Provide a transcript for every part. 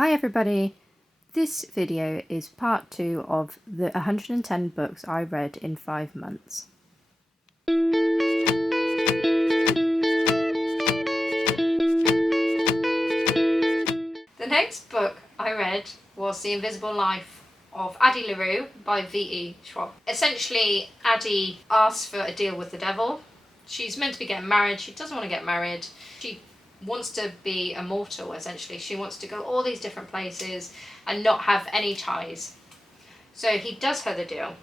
Hi everybody! This video is part 2 of the 110 books I read in 5 months. The next book I read was The Invisible Life of Addie LaRue by V.E. Schwab. Essentially, Addie asks for a deal with the devil. She's meant to be getting married, she doesn't want to get married. She wants to be immortal, essentially. She wants to go all these different places and not have any ties. So he does her the deal.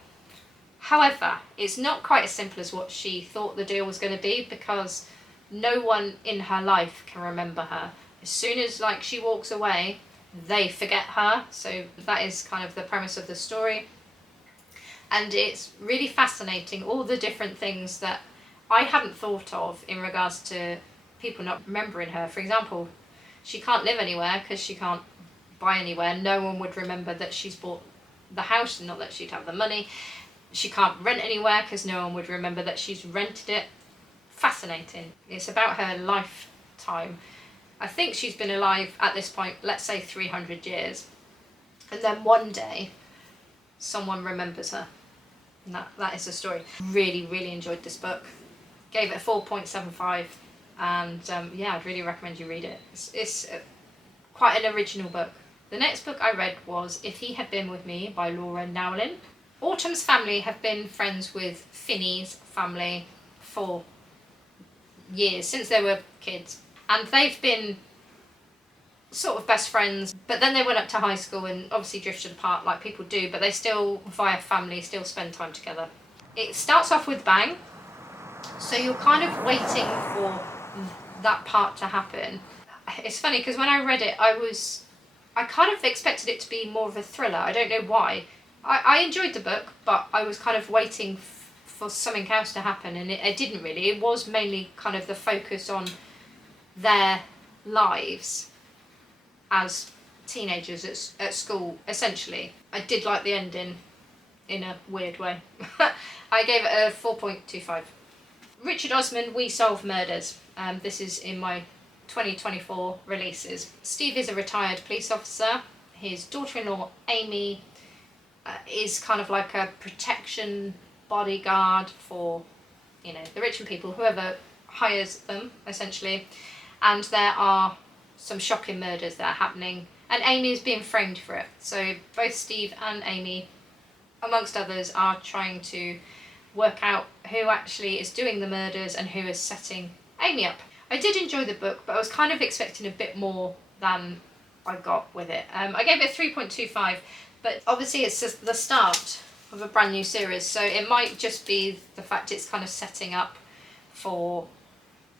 However, it's not quite as simple as what she thought the deal was going to be, because no one in her life can remember her. As soon as she walks away, they forget her. So that is kind of the premise of the story. And it's really fascinating, all the different things that I hadn't thought of in regards to people not remembering her. For example, she can't live anywhere because she can't buy anywhere. No one would remember that she's bought the house, not that she'd have the money. She can't rent anywhere because no one would remember that she's rented it. Fascinating. It's about her lifetime. I think she's been alive at this point, let's say 300 years. And then one day, someone remembers her. And that is the story. Really, really enjoyed this book. Gave it a 4.75. And yeah, I'd really recommend you read it. It's quite an original book. The next book I read was If He Had Been With Me by Laura Nowlin. Autumn's family have been friends with Finney's family for years, since they were kids. And they've been sort of best friends, but then they went up to high school and obviously drifted apart like people do, but they still, via family, still spend time together. It starts off with bang, so you're kind of waiting for that part to happen. It's funny because when I read it, I kind of expected it to be more of a thriller. I don't know why. I enjoyed the book, but I was kind of waiting for something else to happen, and it didn't really. It was mainly kind of the focus on their lives as teenagers at school, essentially. I did like the ending in a weird way. I gave it a 4.25. Richard Osman, We Solve Murders. This is in my 2024 releases. Steve is a retired police officer. His daughter-in-law, Amy, is kind of like a protection bodyguard for, the rich and people, whoever hires them, essentially. And there are some shocking murders that are happening, and Amy is being framed for it. So both Steve and Amy, amongst others, are trying to work out who actually is doing the murders and who is setting Amy up. I did enjoy the book, but I was kind of expecting a bit more than I got with it. I gave it a 3.25, but obviously it's just the start of a brand new series, so it might just be the fact it's kind of setting up for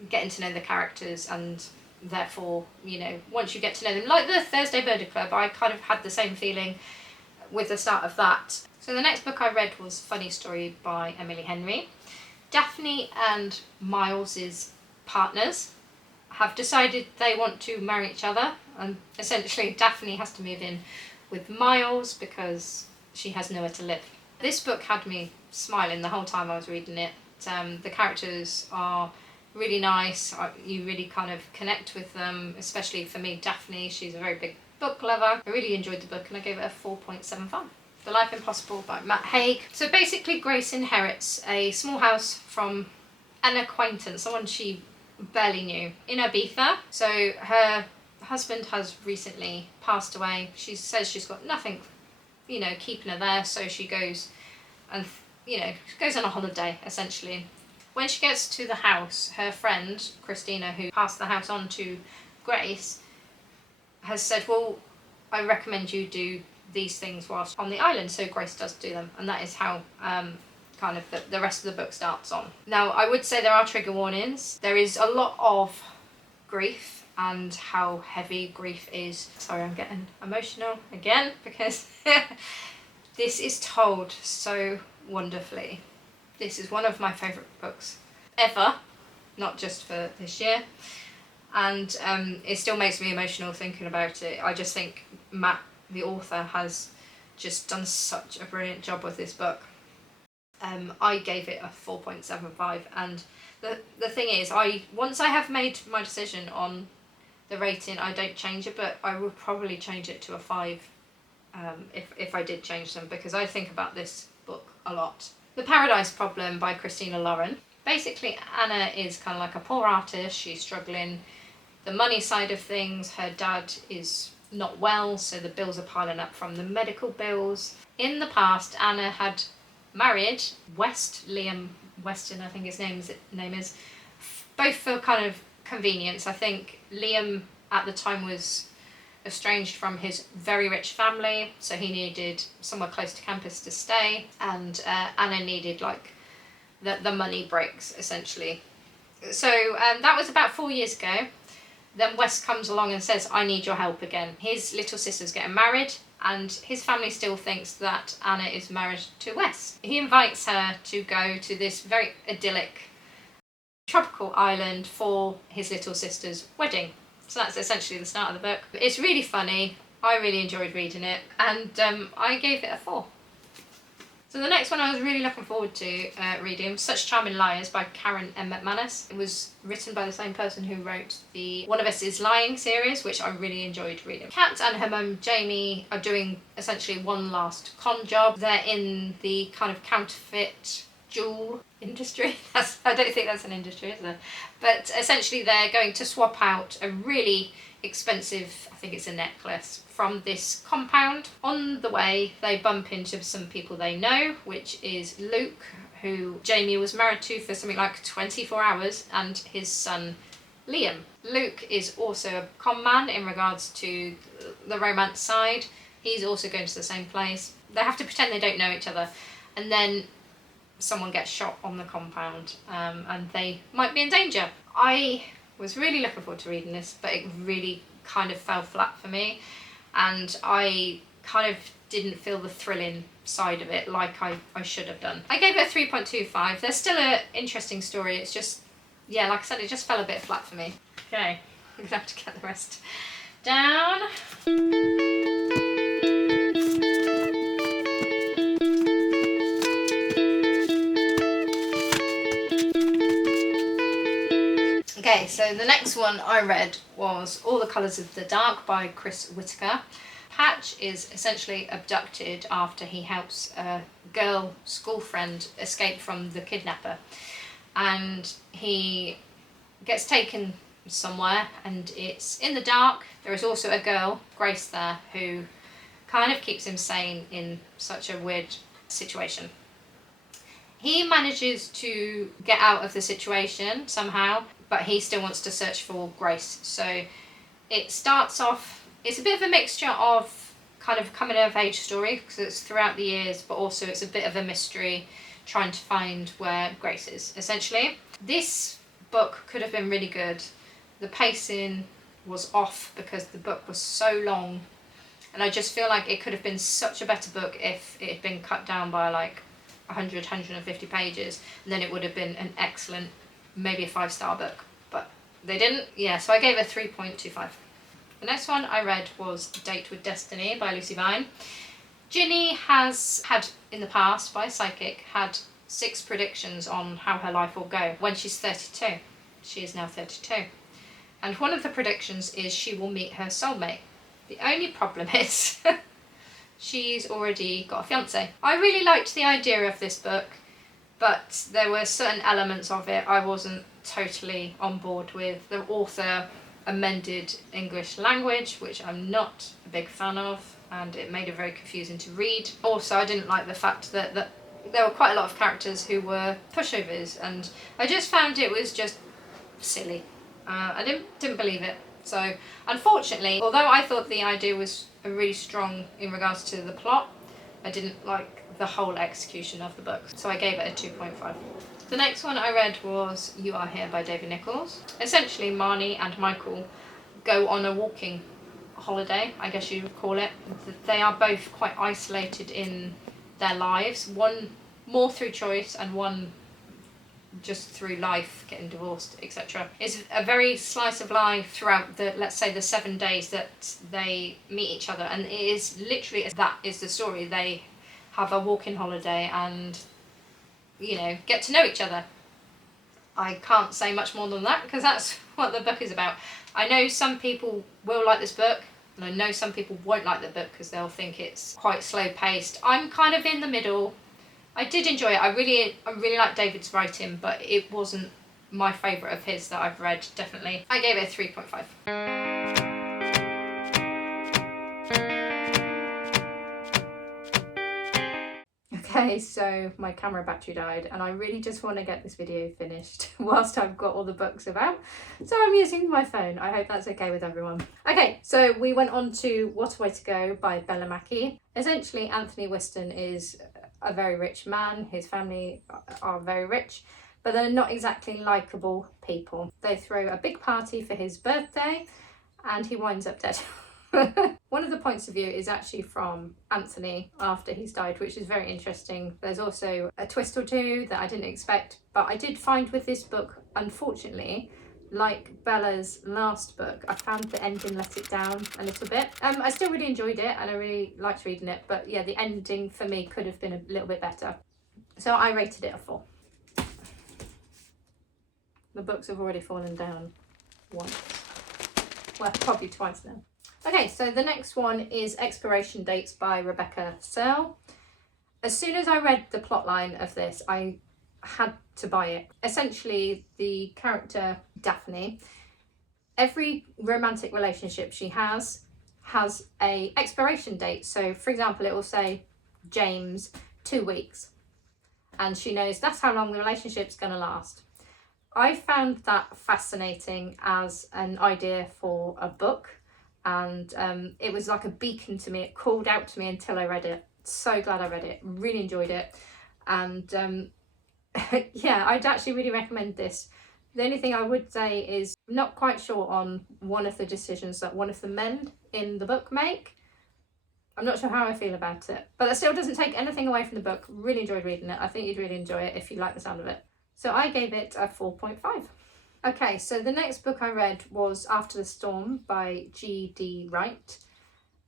getting to know the characters, and therefore, once you get to know them, like the Thursday Murder Club, I kind of had the same feeling with the start of that. So the next book I read was Funny Story by Emily Henry. Daphne and Miles's partners have decided they want to marry each other, and essentially Daphne has to move in with Miles because she has nowhere to live. This book had me smiling the whole time I was reading it. The characters are really nice. You really kind of connect with them, especially for me, Daphne. She's a very big book lover. I really enjoyed the book and I gave it a 4.75. The Life Impossible by Matt Haig. So basically Grace inherits a small house from an acquaintance, someone she barely knew, in Ibiza. So her husband has recently passed away. She says she's got nothing, keeping her there, so she goes and, goes on a holiday, essentially. When she gets to the house, her friend, Christina, who passed the house on to Grace, has said, well, I recommend you do these things whilst on the island. So Grace does do them, and that is how kind of the rest of the book starts on. Now, I would say there are trigger warnings. There is a lot of grief and how heavy grief is. Sorry, I'm getting emotional again because this is told so wonderfully. This is one of my favourite books ever, not just for this year. And it still makes me emotional thinking about it. I just think Matt, the author, has just done such a brilliant job with this book. I gave it a 4.75, and the thing is, once I have made my decision on the rating, I don't change it, but I would probably change it to a 5 if I did change them, because I think about this book a lot. The Paradise Problem by Christina Lauren. Basically, Anna is kind of like a poor artist. She's struggling the money side of things. Her dad is not well, so the bills are piling up from the medical bills. In the past, Anna had married Liam Weston, I think his name is, both for kind of convenience. I think Liam at the time was estranged from his very rich family, so he needed somewhere close to campus to stay, and Anna needed like the money breaks essentially. So that was about 4 years ago. Then Wes comes along and says, I need your help again. His little sister's getting married, and his family still thinks that Anna is married to Wes. He invites her to go to this very idyllic tropical island for his little sister's wedding. So that's essentially the start of the book. It's really funny. I really enjoyed reading it, and I gave it a 4. So the next one I was really looking forward to reading was Such Charming Liars by Karen M. McManus. It was written by the same person who wrote the One of Us is Lying series, which I really enjoyed reading. Kat and her mum Jamie are doing essentially one last con job. They're in the kind of counterfeit jewel industry. I don't think that's an industry, is it? But essentially they're going to swap out a really expensive, I think it's a necklace, from this compound. On the way they bump into some people they know, which is Luke, who Jamie was married to for something like 24 hours, and his son Liam. Luke is also a con man in regards to the romance side. He's also going to the same place. They have to pretend they don't know each other, and then someone gets shot on the compound, and they might be in danger. I was really looking forward to reading this, but it really kind of fell flat for me, and I kind of didn't feel the thrilling side of it like I should have done. I gave it a 3.25. There's still an interesting story, it's just, yeah, like I said, it just fell a bit flat for me. Okay, I'm gonna have to get the rest down. Okay, so the next one I read was All the Colours of the Dark by Chris Whitaker. Patch is essentially abducted after he helps a girl school friend escape from the kidnapper, and he gets taken somewhere and it's in the dark. There is also a girl, Grace, there who kind of keeps him sane in such a weird situation. He manages to get out of the situation somehow, but he still wants to search for Grace. So it starts off, it's a bit of a mixture of kind of coming of age story, because it's throughout the years, but also it's a bit of a mystery trying to find where Grace is, essentially. This book could have been really good. The pacing was off because the book was so long, and I just feel like it could have been such a better book if it had been cut down by like 100, 150 pages, and then it would have been an excellent, maybe a 5-star book, but they didn't. Yeah, so I gave it a 3.25. The next one I read was Date with Destiny by Lucy Vine. Ginny has had, in the past, by a psychic, had 6 predictions on how her life will go when she's 32. She is now 32. And one of the predictions is she will meet her soulmate. The only problem is she's already got a fiance. I really liked the idea of this book, but there were certain elements of it I wasn't totally on board with. The author amended English language, which I'm not a big fan of, and it made it very confusing to read. Also, I didn't like the fact that there were quite a lot of characters who were pushovers, and I just found it was just silly. I didn't believe it. So unfortunately, although I thought the idea was really strong in regards to the plot, I didn't like the whole execution of the book, so I gave it a 2.5. The next one I read was You Are Here by David Nichols. Essentially, Marnie and Michael go on a walking holiday, I guess you would call it. They are both quite isolated in their lives, one more through choice and one just through life, getting divorced, etc. It's a very slice of life throughout the, let's say, the 7 days that they meet each other, and it is literally, that is the story. They have a walking holiday and, you know, get to know each other. I can't say much more than that because that's what the book is about. I know some people will like this book, and I know some people won't like the book because they'll think it's quite slow paced. I'm kind of in the middle. I did enjoy it. I really like David's writing, but it wasn't my favourite of his that I've read, definitely. I gave it a 3.5. Okay, so my camera battery died and I really just want to get this video finished whilst I've got all the books about. So I'm using my phone. I hope that's okay with everyone. Okay, so we went on to What a Way to Go by Bella Mackie. Essentially, Anthony Whiston is a very rich man. His family are very rich, but they're not exactly likeable people. They throw a big party for his birthday and he winds up dead. One of the points of view is actually from Anthony after he's died, which is very interesting. There's also a twist or two that I didn't expect, but I did find with this book, unfortunately, like Bella's last book, I found the ending let it down a little bit. I still really enjoyed it and I really liked reading it, but yeah, the ending for me could have been a little bit better. So I rated it a 4. The books have already fallen down once. Well, probably twice now. Okay, so the next one is Expiration Dates by Rebecca Searle. As soon as I read the plotline of this, I had to buy it. Essentially, the character Daphne, every romantic relationship she has a expiration date. So, for example, it will say, James, 2 weeks. And she knows that's how long the relationship's going to last. I found that fascinating as an idea for a book. And it was like a beacon to me. It called out to me until I read it. So glad I read it. Really enjoyed it. And yeah, I'd actually really recommend this. The only thing I would say is I'm not quite sure on one of the decisions that one of the men in the book make. I'm not sure how I feel about it. But that still doesn't take anything away from the book. Really enjoyed reading it. I think you'd really enjoy it if you like the sound of it. So I gave it a 4.5. Okay, so the next book I read was After the Storm by G.D. Wright.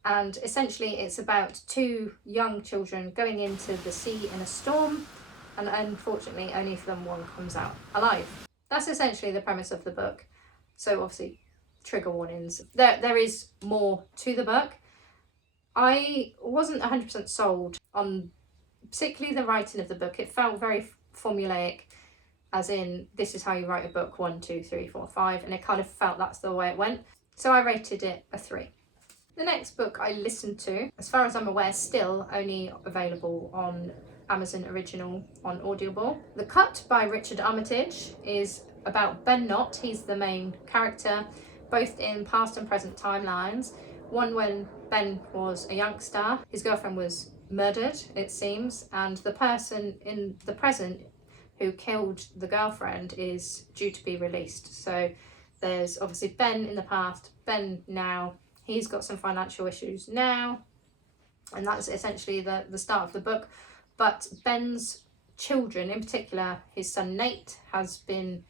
And essentially it's about 2 young children going into the sea in a storm, and unfortunately only from one comes out alive. That's essentially the premise of the book. So obviously, trigger warnings. There is more to the book. I wasn't 100% sold on particularly the writing of the book. It felt very formulaic. As in, this is how you write a book, 1, 2, 3, 4, 5, and it kind of felt that's the way it went. So I rated it a 3. The next book I listened to, as far as I'm aware, still only available on Amazon Original on Audible. The Cut by Richard Armitage is about Ben Knott. He's the main character, both in past and present timelines. One when Ben was a youngster, his girlfriend was murdered, it seems, and the person in the present who killed the girlfriend is due to be released. So there's obviously Ben in the past, Ben now. He's got some financial issues now, and that's essentially the start of the book. But Ben's children, in particular his son Nate, has been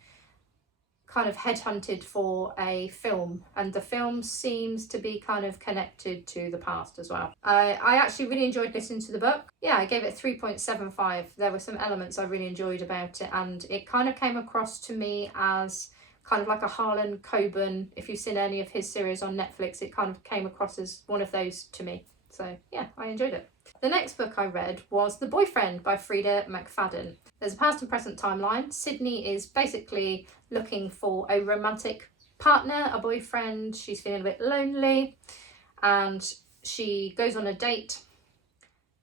kind of headhunted for a film, and the film seems to be kind of connected to the past as well. I actually really enjoyed listening to the book. Yeah, I gave it 3.75. There were some elements I really enjoyed about it, and it kind of came across to me as kind of like a Harlan Coben. If you've seen any of his series on Netflix, it kind of came across as one of those to me. So yeah, I enjoyed it. The next book I read was The Boyfriend by Frida McFadden. There's a past and present timeline. Sydney is basically looking for a romantic partner, a boyfriend. She's feeling a bit lonely and she goes on a date.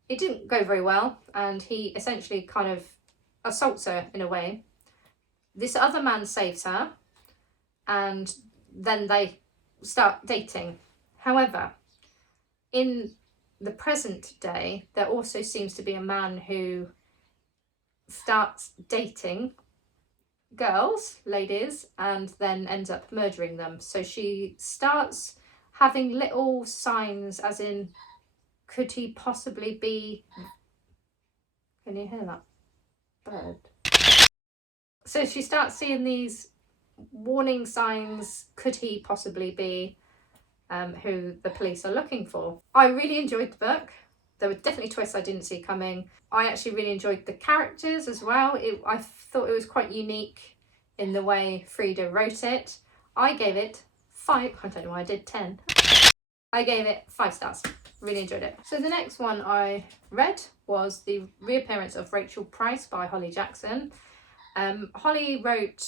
It didn't go very well and he essentially kind of assaults her in a way. This other man saves her and then they start dating. However, in the present day, there also seems to be a man who starts dating girls, ladies, and then ends up murdering them. So she starts having little signs, as in, could he possibly be... Can you hear that bird? So she starts seeing these warning signs, could he possibly be who the police are looking for. I really enjoyed the book. There were definitely twists I didn't see coming. I actually really enjoyed the characters as well. I thought it was quite unique in the way Frida wrote it. I gave it 5. I don't know why I did 10. I gave it 5 stars. Really enjoyed it. So the next one I read was the reappearance of Rachel Price by Holly Jackson. Holly wrote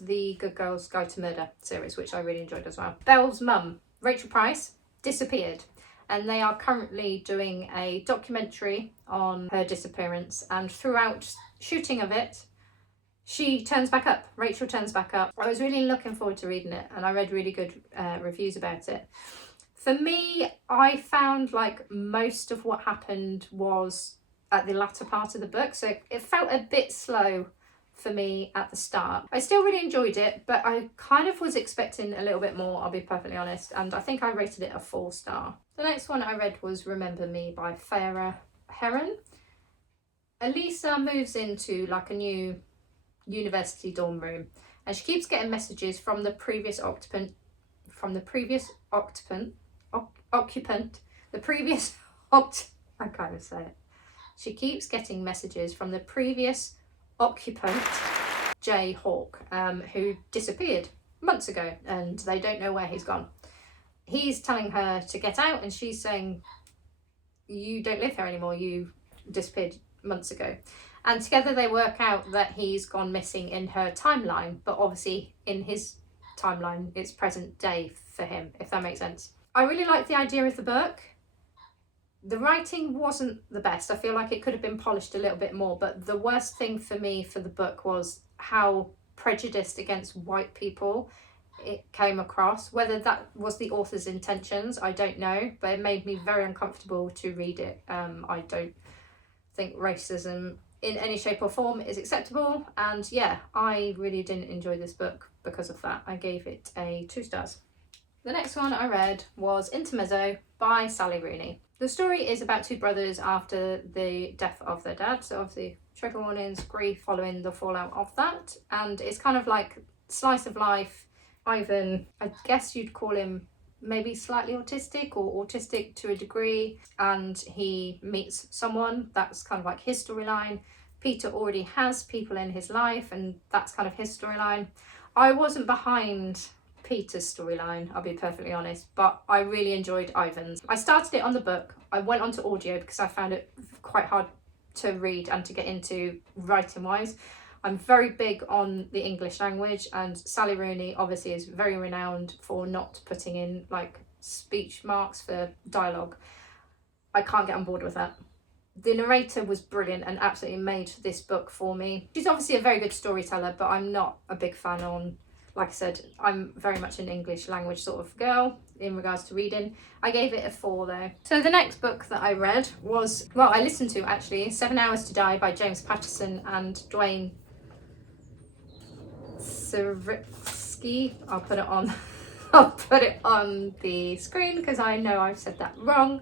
the Good Girls Guide to Murder series, which I really enjoyed as well. Belle's mum, Rachel Price, disappeared, and they are currently doing a documentary on her disappearance, and throughout shooting of it, she turns back up. Rachel turns back up. I was really looking forward to reading it, and I read really good reviews about it. For me, I found like most of what happened was at the latter part of the book, so it felt a bit slow for me at the start. I still really enjoyed it, but I kind of was expecting a little bit more, I'll be perfectly honest, and I think I rated it a 4 star. The next one I read was Remember Me by Farah Heron. Elisa moves into like a new university dorm room, and she keeps getting messages from the previous occupant. I can't say it. She keeps getting messages from the previous occupant, Jay Hawke, who disappeared months ago, and they don't know where he's gone. He's telling her to get out, and she's saying, you don't live here anymore, you disappeared months ago. And together they work out that he's gone missing in her timeline, but obviously in his timeline it's present day for him, if that makes sense. I really like the idea of the book. The writing wasn't the best. I feel like it could have been polished a little bit more, but the worst thing for me for the book was how prejudiced against white people it came across. Whether that was the author's intentions, I don't know, but it made me very uncomfortable to read it. I don't think racism in any shape or form is acceptable, and yeah, I really didn't enjoy this book because of that. I gave it a 2 stars. The next one I read was Intermezzo by Sally Rooney. The story is about 2 brothers after the death of their dad, so obviously trigger warnings, grief following the fallout of that, and it's kind of like slice of life. Ivan, I guess you'd call him maybe slightly autistic or autistic to a degree, and he meets someone, that's kind of like his storyline. Peter already has people in his life, and that's kind of his storyline. I wasn't behind Peter's storyline, I'll be perfectly honest, but I really enjoyed Ivan's. I started it on the book. I went on to audio because I found it quite hard to read and to get into writing wise. I'm very big on the English language, and Sally Rooney obviously is very renowned for not putting in like speech marks for dialogue. I can't get on board with that. The narrator was brilliant and absolutely made this book for me. She's obviously a very good storyteller, but I'm not a big fan on, like I said, I'm very much an English language sort of girl in regards to reading. I gave it a 4 though. So the next book that I read was, well, I listened to actually, 7 Hours to Die by James Patterson and Dwayne Siritsky. I'll put it on the screen because I know I've said that wrong.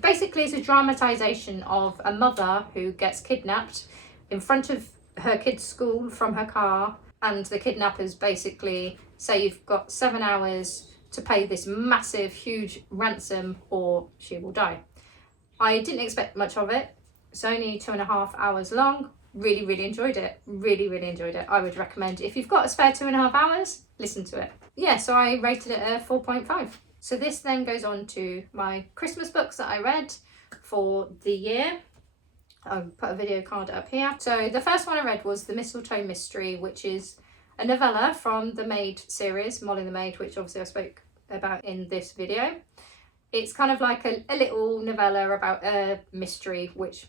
Basically it's a dramatisation of a mother who gets kidnapped in front of her kid's school from her car, and the kidnappers basically say you've got 7 hours to pay this massive huge ransom or she will die. I didn't expect much of it. It's only 2.5 hours long. Really enjoyed it. Really enjoyed it. I would recommend, if you've got a spare 2.5 hours, listen to it. Yeah, so I rated it a 4.5. So this then goes on to my Christmas books that I read for the year. I'll put a video card up here. So the first one I read was The Mistletoe Mystery, which is a novella from the Maid series, Molly the Maid, which obviously I spoke about in this video. It's kind of like a little novella about a mystery, which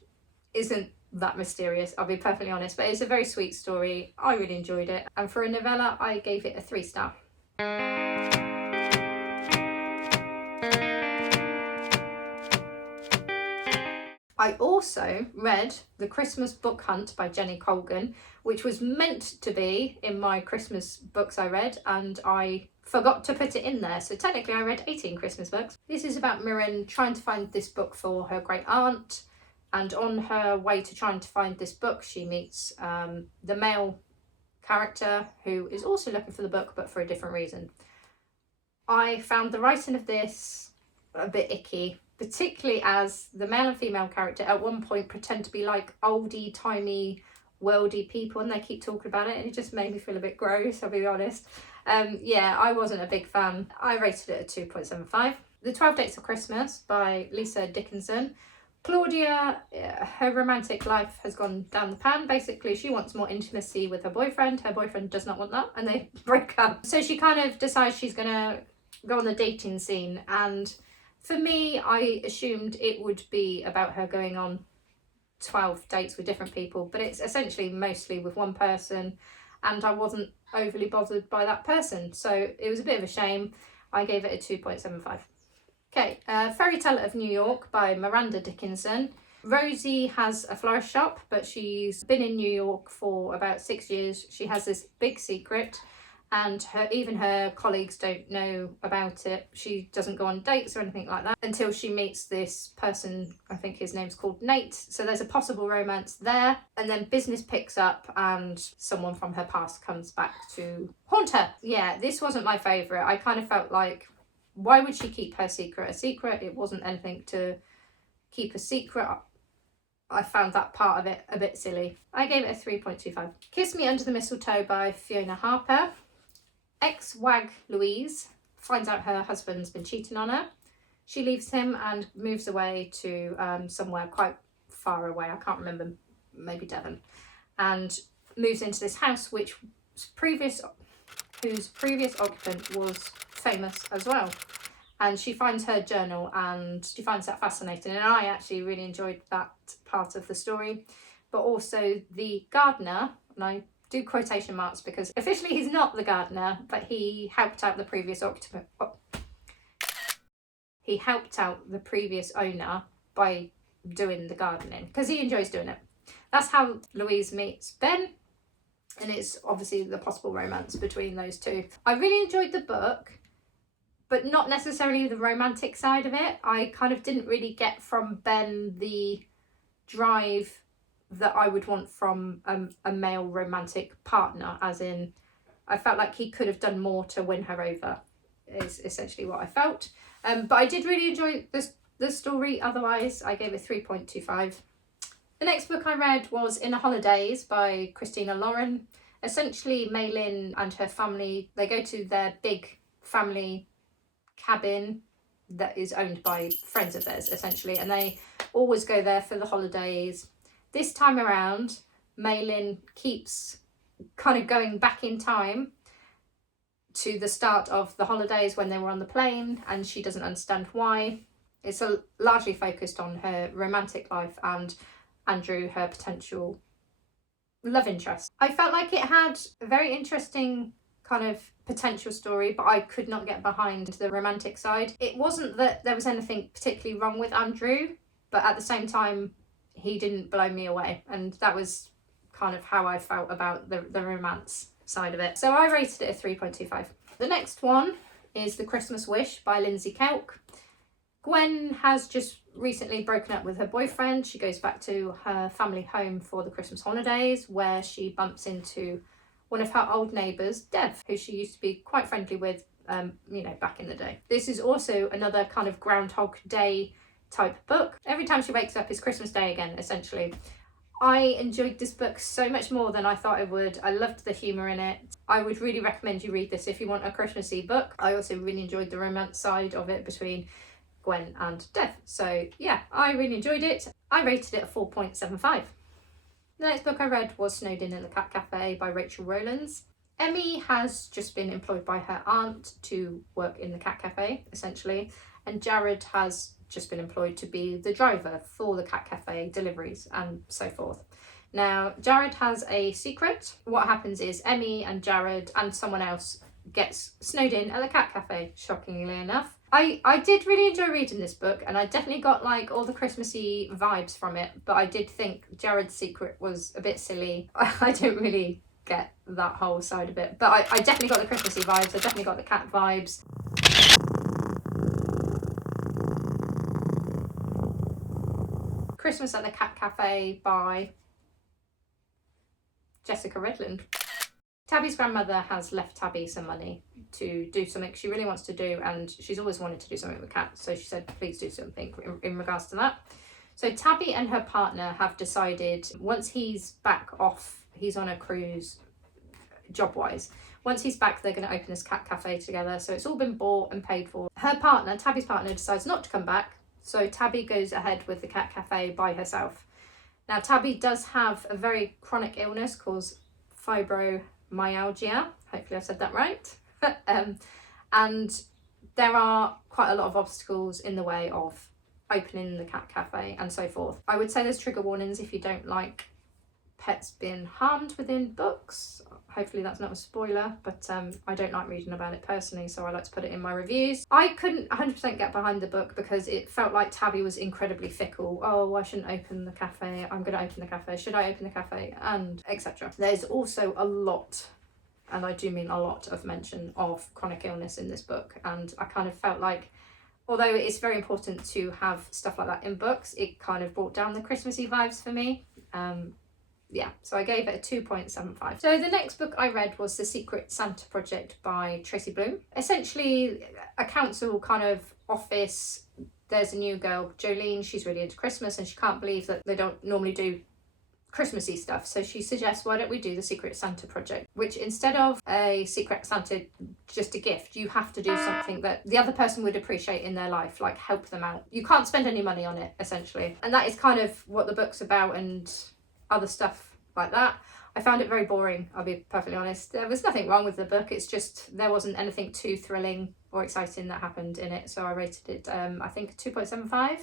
isn't that mysterious, I'll be perfectly honest, but it's a very sweet story. I really enjoyed it, and for a novella I gave it a 3 star. I also read The Christmas Book Hunt by Jenny Colgan, which was meant to be in my Christmas books I read, and I forgot to put it in there, so technically I read 18 Christmas books. This is about Mirren trying to find this book for her great aunt, and on her way to trying to find this book she meets the male character who is also looking for the book but for a different reason. I found the writing of this a bit icky particularly as the male and female character at one point pretend to be like oldie timey worldy people, and they keep talking about it, and it just made me feel a bit gross, I'll be honest. Yeah, I wasn't a big fan. I rated it at 2.75. The 12 Dates of Christmas by Lisa Dickinson. Claudia, her romantic life has gone down the pan. Basically, she wants more intimacy with her boyfriend. Her boyfriend does not want that, and they break up. So she kind of decides she's gonna go on the dating scene, and for me, I assumed it would be about her going on 12 dates with different people, but it's essentially mostly with one person, and I wasn't overly bothered by that person, so it was a bit of a shame. I gave it a 2.75. Okay, Fairy Tale of New York by Miranda Dickinson. Rosie has a florist shop, but she's been in New York for about 6 years. She has this big secret, and even her colleagues don't know about it. She doesn't go on dates or anything like that until she meets this person. I think his name's called Nate. So there's a possible romance there. And then business picks up and someone from her past comes back to haunt her. Yeah, this wasn't my favourite. I kind of felt like, why would she keep her secret a secret? It wasn't anything to keep a secret. I found that part of it a bit silly. I gave it a 3.25. Kiss Me Under the Mistletoe by Fiona Harper. Ex-wag Louise finds out her husband's been cheating on her. She leaves him and moves away to somewhere quite far away. I can't remember, maybe Devon, and moves into this house whose previous occupant was famous as well. And she finds her journal and she finds that fascinating, and I actually really enjoyed that part of the story. But also the gardener, and I do quotation marks because officially he's not the gardener, but he helped out the previous occupant. He helped out the previous owner by doing the gardening because he enjoys doing it. That's how Louise meets Ben, and it's obviously the possible romance between those two. I really enjoyed the book, but not necessarily the romantic side of it. I kind of didn't really get from Ben the drive that I would want from a male romantic partner, as in I felt like he could have done more to win her over, is essentially what I felt. But I did really enjoy the story. Otherwise, I gave it 3.25. The next book I read was In the Holidays by Christina Lauren. Essentially, Maylin and her family, they go to their big family cabin that is owned by friends of theirs, essentially, and they always go there for the holidays. This time around, Maylin keeps kind of going back in time to the start of the holidays when they were on the plane, and she doesn't understand why. It's largely focused on her romantic life and Andrew, her potential love interest. I felt like it had a very interesting kind of potential story, but I could not get behind the romantic side. It wasn't that there was anything particularly wrong with Andrew, but at the same time, he didn't blow me away, and that was kind of how I felt about the romance side of it. So I rated it a 3.25. The next one is The Christmas Wish by Lindsay Kelk. Gwen has just recently broken up with her boyfriend. She goes back to her family home for the Christmas holidays, where she bumps into one of her old neighbours, Dev, who she used to be quite friendly with, back in the day. This is also another kind of Groundhog Day type book. Every time she wakes up is Christmas Day again, essentially. I enjoyed this book so much more than I thought I would. I loved the humour in it. I would really recommend you read this if you want a Christmassy book. I also really enjoyed the romance side of it between Gwen and Dev. So yeah, I really enjoyed it. I rated it a 4.75. The next book I read was Snowed In the Cat Cafe by Rachel Rowlands. Emmy has just been employed by her aunt to work in the cat cafe, essentially, and Jared has just been employed to be the driver for the cat cafe deliveries and so forth. Now, Jared has a secret. What happens is Emmy and Jared and someone else gets snowed in at the cat cafe, shockingly enough. I did really enjoy reading this book, and I definitely got like all the Christmassy vibes from it, but I did think Jared's secret was a bit silly. I don't really get that whole side of it, but I definitely got the Christmassy vibes. I definitely got the cat vibes. Christmas at the Cat Cafe by Jessica Redland. Tabby's grandmother has left Tabby some money to do something she really wants to do, and she's always wanted to do something with cats, so she said please do something in regards to that. So Tabby and her partner have decided, once he's back off, he's on a cruise job wise, once he's back they're going to open this cat cafe together, so it's all been bought and paid for. Her partner, Tabby's partner, decides not to come back, so Tabby goes ahead with the cat cafe by herself. Now Tabby does have a very chronic illness called fibromyalgia, hopefully I've said that right. And there are quite a lot of obstacles in the way of opening the cat cafe and so forth. I would say there's trigger warnings if you don't like pets being harmed within books. Hopefully that's not a spoiler, but I don't like reading about it personally, so I like to put it in my reviews. I couldn't 100% get behind the book because it felt like Tabby was incredibly fickle. Oh, I shouldn't open the cafe, I'm going to open the cafe, should I open the cafe, and etc. There's also a lot, and I do mean a lot, of mention of chronic illness in this book, and I kind of felt like, although it's very important to have stuff like that in books, it kind of brought down the Christmassy vibes for me. Yeah, so I gave it a 2.75. So the next book I read was The Secret Santa Project by Tracy Bloom. Essentially a council kind of office. There's a new girl, Jolene, she's really into Christmas and she can't believe that they don't normally do Christmassy stuff, so she suggests, why don't we do the Secret Santa Project, which instead of a Secret Santa, just a gift, you have to do something that the other person would appreciate in their life, like help them out. You can't spend any money on it, essentially, and that is kind of what the book's about and other stuff like that. I found it very boring, I'll be perfectly honest. There was nothing wrong with the book, it's just there wasn't anything too thrilling or exciting that happened in it, so I rated it I think 2.75.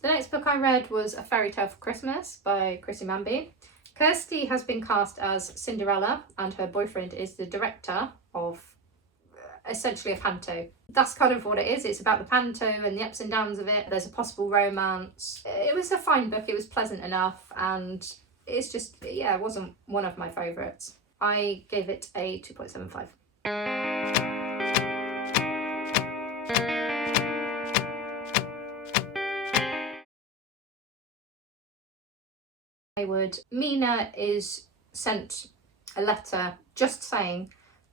The next book I read was A Fairy Tale for Christmas by Chrissy Manby. Kirsty has been cast as Cinderella and her boyfriend is the director of essentially a panto. That's kind of what it is. It's about the panto and the ups and downs of it. There's a possible romance. It was a fine book. It was pleasant enough, and it's just, yeah, it wasn't one of my favourites. I gave it a 2.75. Mina is sent a letter just saying,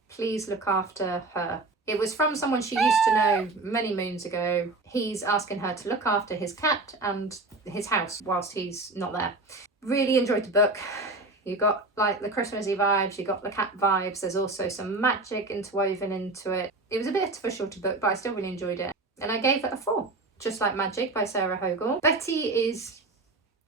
please look after her. It was from someone she used to know many moons ago. He's asking her to look after his cat and his house whilst he's not there. Really enjoyed the book. You got like the Christmassy vibes, you got the cat vibes, there's also some magic interwoven into it. It was a bit of a shorter book, but I still really enjoyed it. And I gave it a 4. Just Like Magic by Sarah Hogle. Betty is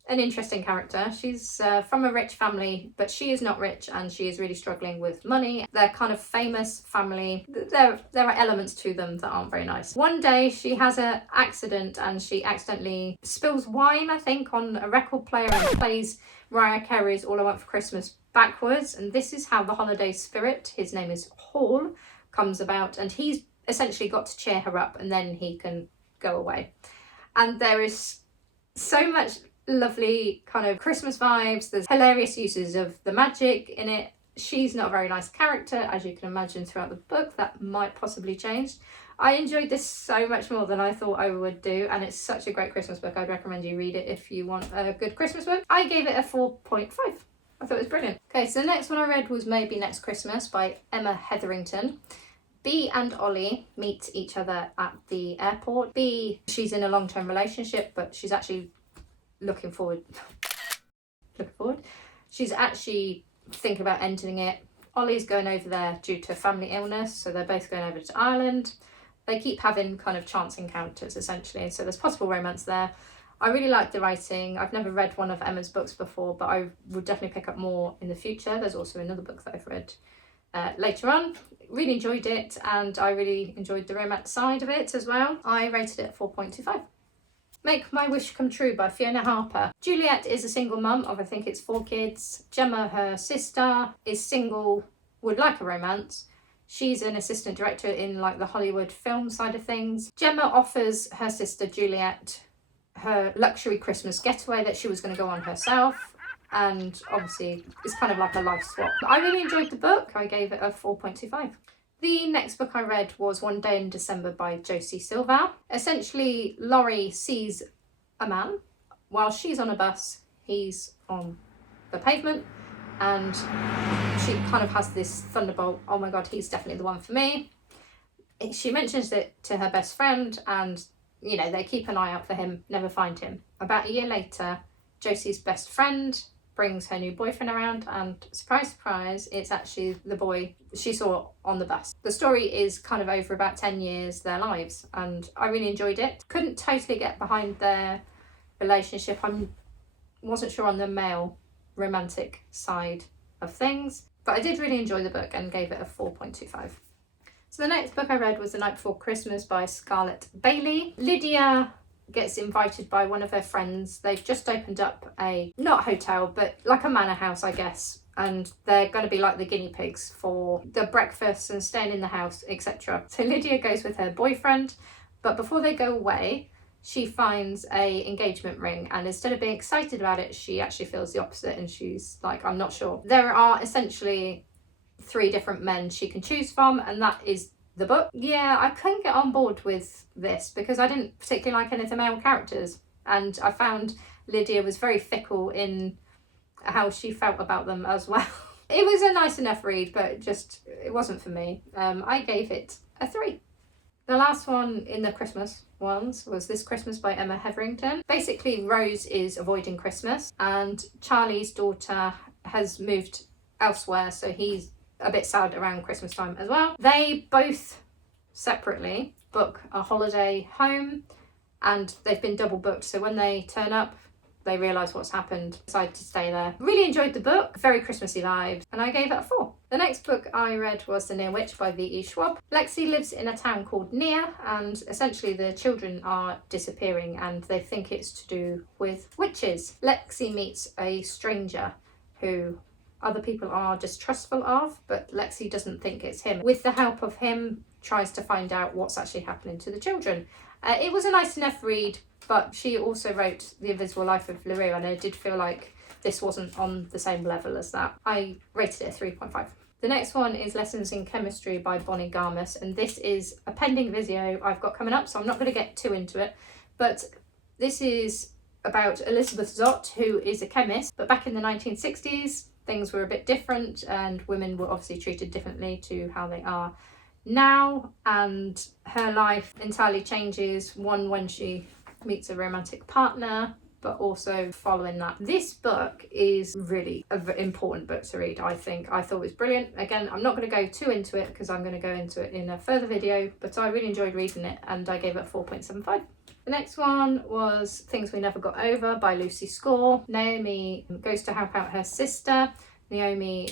an interesting character. She's from a rich family, but she is not rich and she is really struggling with money. They're kind of famous family. There are elements to them that aren't very nice. One day she has an accident and she accidentally spills wine, I think, on a record player and plays Mariah Carey's All I Want for Christmas backwards, and this is how the holiday spirit, his name is Hall, comes about, and he's essentially got to cheer her up and then he can go away. And there is so much lovely kind of Christmas vibes. There's hilarious uses of the magic in it. She's not a very nice character, as you can imagine throughout the book. That might possibly change. I enjoyed this so much more than I thought I would do, and it's such a great Christmas book. I'd recommend you read it if you want a good Christmas book. I gave it a 4.5. I thought it was brilliant. Okay, so the next one I read was Maybe Next Christmas by Emma Hetherington. Bea and Ollie meet each other at the airport. Bea, she's in a long-term relationship, but she's actually looking forward. She's actually thinking about ending it. Ollie's going over there due to family illness, so they're both going over to Ireland. They keep having kind of chance encounters, essentially, so there's possible romance there. I really like the writing. I've never read one of Emma's books before, but I would definitely pick up more in the future. There's also another book that I've read later on. Really enjoyed it, and I really enjoyed the romance side of it as well. I rated it 4.25. Make My Wish Come True by Fiona Harper. Juliet is a single mum of, I think it's 4 kids. Gemma, her sister, is single, would like a romance. She's an assistant director in like the Hollywood film side of things. Gemma offers her sister Juliet her luxury Christmas getaway that she was going to go on herself, and obviously it's kind of like a life swap. I really enjoyed the book. I gave it a 4.25. The next book I read was One Day in December by Josie Silva. Essentially, Laurie sees a man while she's on a bus. He's on the pavement and she kind of has this thunderbolt, oh my god, he's definitely the one for me. She mentions it to her best friend, and you know, they keep an eye out for him, never find him. About a year later, Josie's best friend brings her new boyfriend around, and surprise, surprise, it's actually the boy she saw on the bus. The story is kind of over about 10 years, their lives, and I really enjoyed it. Couldn't totally get behind their relationship. I wasn't sure on the male romantic side of things, but I did really enjoy the book and gave it a 4.25. So the next book I read was The Night Before Christmas by Scarlett Bailey. Lydia gets invited by one of her friends. They've just opened up a, not hotel, but like a manor house, I guess. And they're going to be like the guinea pigs for the breakfast and staying in the house, etc. So Lydia goes with her boyfriend, but before they go away, she finds a engagement ring, and instead of being excited about it, she actually feels the opposite, and she's like, I'm not sure. There are essentially 3 different men she can choose from, and that is the book. Yeah, I couldn't get on board with this because I didn't particularly like any of the male characters, and I found Lydia was very fickle in how she felt about them as well. It was a nice enough read, but just it wasn't for me. I gave it a 3. The last one in the Christmas ones was This Christmas by Emma Hetherington. Basically, Rose is avoiding Christmas, and Charlie's daughter has moved elsewhere, so he's a bit sad around Christmas time as well. They both separately book a holiday home, and they've been double booked, so when they turn up, they realise what's happened, decide to stay there. Really enjoyed the book, very Christmassy vibes, and I gave it a 4. The next book I read was The Near Witch by V.E. Schwab. Lexi lives in a town called Near, and essentially the children are disappearing, and they think it's to do with witches. Lexi meets a stranger who other people are distrustful of, but Lexi doesn't think it's him. With the help of him, tries to find out what's actually happening to the children. It was a nice enough read, but she also wrote The Invisible Life of LaRue, and I did feel like this wasn't on the same level as that. I rated it a 3.5. The next one is Lessons in Chemistry by Bonnie Garmus, and this is a pending video I've got coming up, so I'm not going to get too into it, but this is about Elizabeth Zott, who is a chemist, but back in the 1960s, things were a bit different, and women were obviously treated differently to how they are now, and her life entirely changes, one when she meets a romantic partner, but also following that. This book is really an important book to read, I think. I thought it was brilliant. Again, I'm not going to go too into it because I'm going to go into it in a further video, but I really enjoyed reading it, and I gave it a 4.75. The next one was Things We Never Got Over by Lucy Score. Naomi goes to help out her sister. Naomi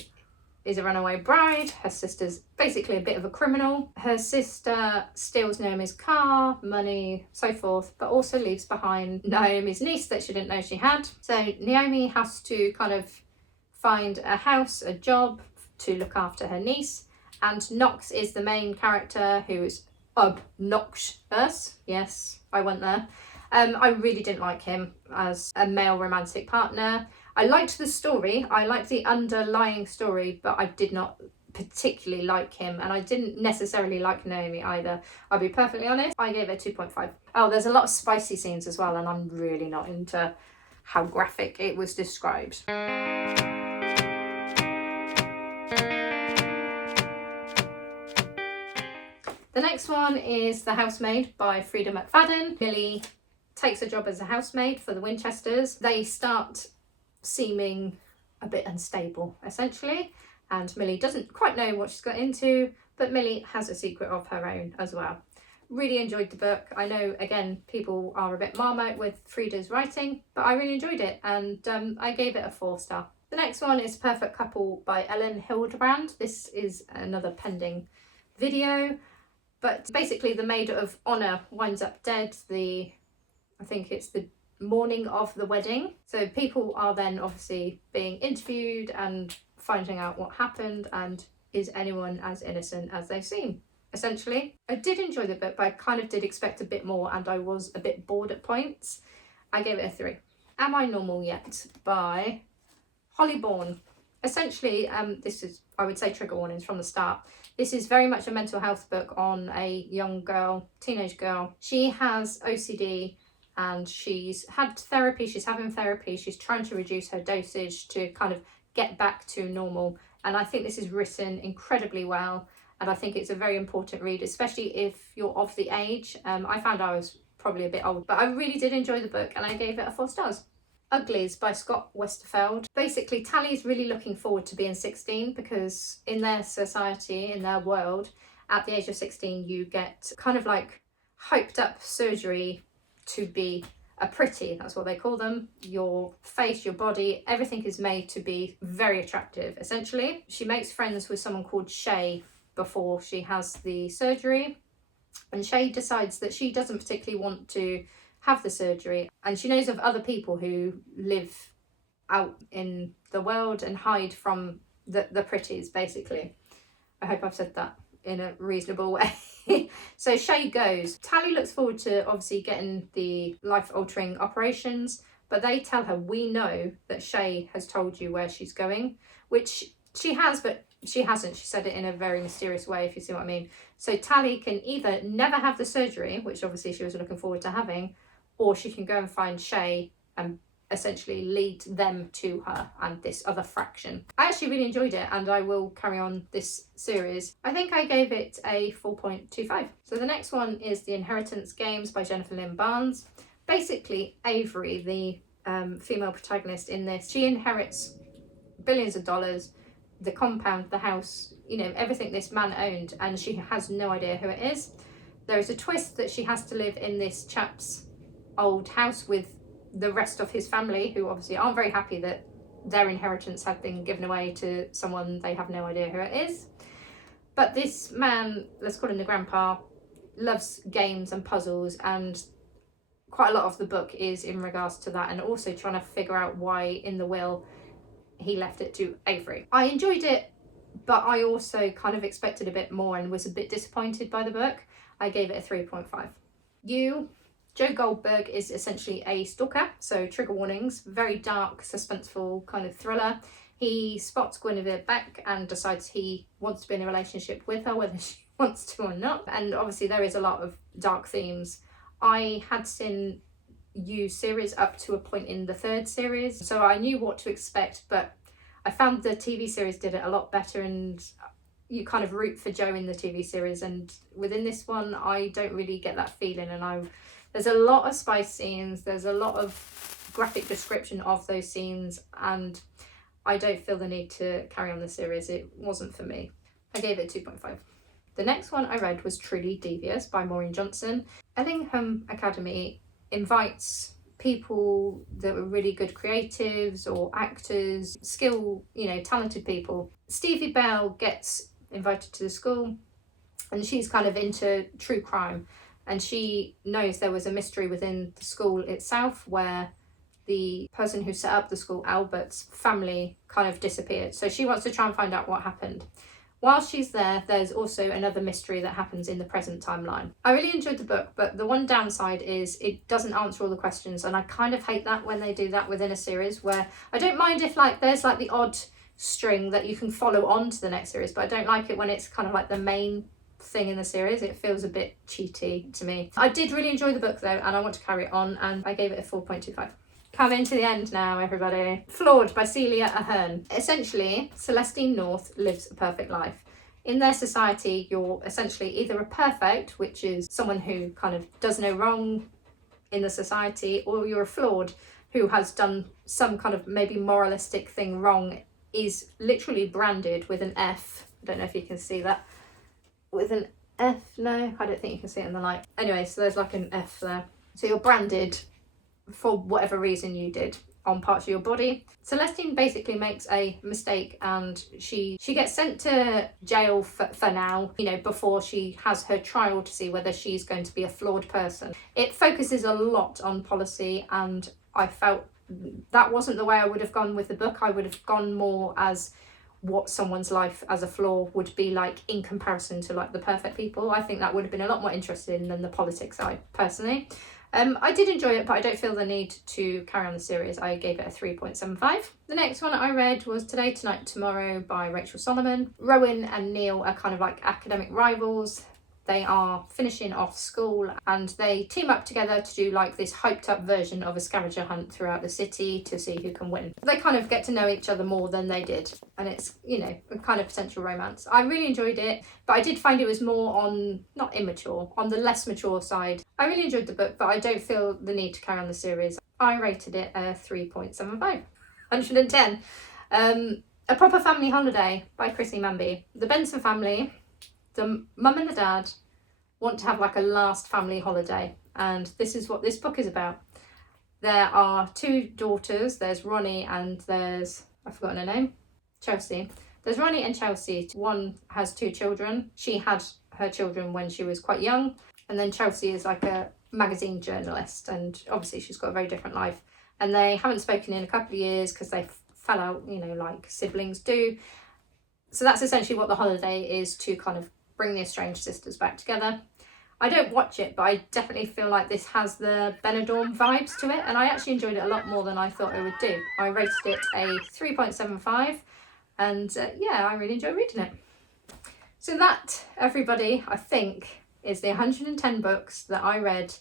is a runaway bride. Her sister's basically a bit of a criminal. Her sister steals Naomi's car, money, so forth, but also leaves behind Naomi's niece that she didn't know she had. So Naomi has to kind of find a house, a job to look after her niece. And Knox is the main character, who is obnoxious. Yes, I went there. I really didn't like him as a male romantic partner. I liked the story, I liked the underlying story, but I did not particularly like him, and I didn't necessarily like Naomi either. I'll be perfectly honest, I gave it 2.5. Oh, there's a lot of spicy scenes as well, and I'm really not into how graphic it was described. The next one is The Housemaid by Frida McFadden. Millie takes a job as a housemaid for the Winchesters. They start seeming a bit unstable, essentially, and Millie doesn't quite know what she's got into, but Millie has a secret of her own as well. Really enjoyed the book. I know, again, people are a bit marmite with Frida's writing, but I really enjoyed it, and I gave it a 4-star. The next one is Perfect Couple by Ellen Hildebrand. This is another pending video, but basically the maid of honour winds up dead. I think it's the morning of the wedding. So people are then obviously being interviewed and finding out what happened, and is anyone as innocent as they seem, essentially. I did enjoy the book, but I kind of did expect a bit more, and I was a bit bored at points. I gave it a 3. Am I Normal Yet by Holly Bourne. Essentially, this is, I would say, trigger warnings from the start. This is very much a mental health book on a young girl, teenage girl. She has OCD, and she's had therapy, she's having therapy, she's trying to reduce her dosage to kind of get back to normal. And I think this is written incredibly well, and I think it's a very important read, especially if you're of the age. I found I was probably a bit old, but I really did enjoy the book and I gave it 4 stars. Uglies by Scott Westerfeld. Basically, Tally's really looking forward to being 16, because in their society, in their world, at the age of 16, you get kind of like hyped up surgery to be a pretty, that's what they call them. Your face, your body, everything is made to be very attractive, essentially. She makes friends with someone called Shay before she has the surgery, and Shay decides that she doesn't particularly want to have the surgery, and she knows of other people who live out in the world and hide from the pretties, basically. I hope I've said that in a reasonable way. So Shay goes. Tally looks forward to obviously getting the life-altering operations, but they tell her, we know that Shay has told you where she's going, which she has, but she hasn't. She said it in a very mysterious way, if you see what I mean. So Tally can either never have the surgery, which obviously she was looking forward to having, or she can go and find Shay and essentially lead them to her and this other fraction. I actually really enjoyed it, and I will carry on this series. I think I gave it a 4.25. So the next one is The Inheritance Games by Jennifer Lynn Barnes. Basically, Avery, the female protagonist in this, she inherits billions of dollars, the compound, the house, you know, everything this man owned, and she has no idea who it is. There is a twist that she has to live in this chap's old house with the rest of his family, who obviously aren't very happy that their inheritance have been given away to someone they have no idea who it is. But this man, let's call him the grandpa, loves games and puzzles, and quite a lot of the book is in regards to that, and also trying to figure out why in the will he left it to Avery. I enjoyed it, but I also kind of expected a bit more and was a bit disappointed by the book. I gave it a 3.5. Joe Goldberg is essentially a stalker, so trigger warnings, very dark, suspenseful kind of thriller. He spots Guinevere Beck and decides he wants to be in a relationship with her, whether she wants to or not. And obviously there is a lot of dark themes. I had seen You series up to a point in the 3rd series, so I knew what to expect, but I found the TV series did it a lot better, and you kind of root for Joe in the TV series, and within this one I don't really get that feeling. And there's a lot of spice scenes, there's a lot of graphic description of those scenes, and I don't feel the need to carry on the series. It wasn't for me. I gave it 2.5. The next one I read was Truly Devious by Maureen Johnson. Ellingham Academy invites people that were really good creatives or actors, talented people. Stevie Bell gets invited to the school, and she's kind of into true crime. And she knows there was a mystery within the school itself where the person who set up the school, Albert's family, kind of disappeared. So she wants to try and find out what happened. While she's there, there's also another mystery that happens in the present timeline. I really enjoyed the book, but the one downside is it doesn't answer all the questions. And I kind of hate that when they do that within a series, where I don't mind if there's the odd string that you can follow on to the next series, but I don't like it when it's kind of like the main thing in the series. It feels a bit cheaty to me. I did really enjoy the book though, and I want to carry it on, and I gave it a 4.25. Coming to the end now, everybody. Flawed by Celia Ahern. Essentially, Celestine North lives a perfect life. In their society, you're essentially either a perfect, which is someone who kind of does no wrong in the society, or you're a flawed, who has done some kind of maybe moralistic thing wrong, is literally branded with an F. I don't know if you can see that. With an F? No, I don't think you can see it in the light. Anyway, so there's like an F there. So you're branded for whatever reason you did on parts of your body. Celestine basically makes a mistake, and she gets sent to jail for now, before she has her trial to see whether she's going to be a flawed person. It focuses a lot on policy, and I felt that wasn't the way I would have gone with the book. I would have gone more as what someone's life as a flaw would be like in comparison to the perfect people. I think that would have been a lot more interesting than the politics side, personally. I did enjoy it, but I don't feel the need to carry on the series. I gave it a 3.75. The next one I read was Today, Tonight, Tomorrow by Rachel Solomon. Rowan and Neil are kind of like academic rivals. They are finishing off school and they team up together to do like this hyped up version of a scavenger hunt throughout the city to see who can win. They kind of get to know each other more than they did, and it's, you know, a kind of potential romance. I really enjoyed it, but I did find it was more on, not immature, on the less mature side. I really enjoyed the book, but I don't feel the need to carry on the series. I rated it a 3.75. 110. A Proper Family Holiday by Chrissy Manby. The Benson family, the mum and the dad, want to have like a last family holiday, and this is what this book is about. There are two daughters, there's Ronnie and there's, I've forgotten her name, Chelsea. There's Ronnie and Chelsea. One has two children. She had her children when she was quite young, and then Chelsea is like a magazine journalist, and obviously she's got a very different life, and they haven't spoken in a couple of years because they fell out, you know, like siblings do. So that's essentially what the holiday is, to kind of bring the estranged sisters back together. I don't watch it, but I definitely feel like this has the Benidorm vibes to it, and I actually enjoyed it a lot more than I thought I would do. I rated it a 3.75, and yeah, I really enjoyed reading it. So that, everybody, I think, is the 110 books that I read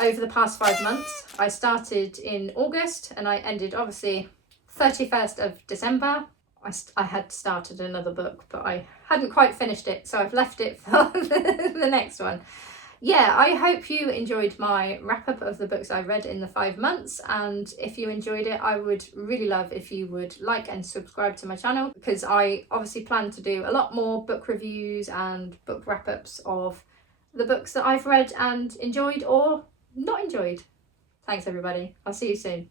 over the past 5 months. I started in August and I ended, obviously, 31st of December. I had started another book, but I hadn't quite finished it, so I've left it for the next one. Yeah, I hope you enjoyed my wrap-up of the books I read in the 5 months, and if you enjoyed it, I would really love if you would like and subscribe to my channel, because I obviously plan to do a lot more book reviews and book wrap-ups of the books that I've read and enjoyed or not enjoyed. Thanks everybody, I'll see you soon.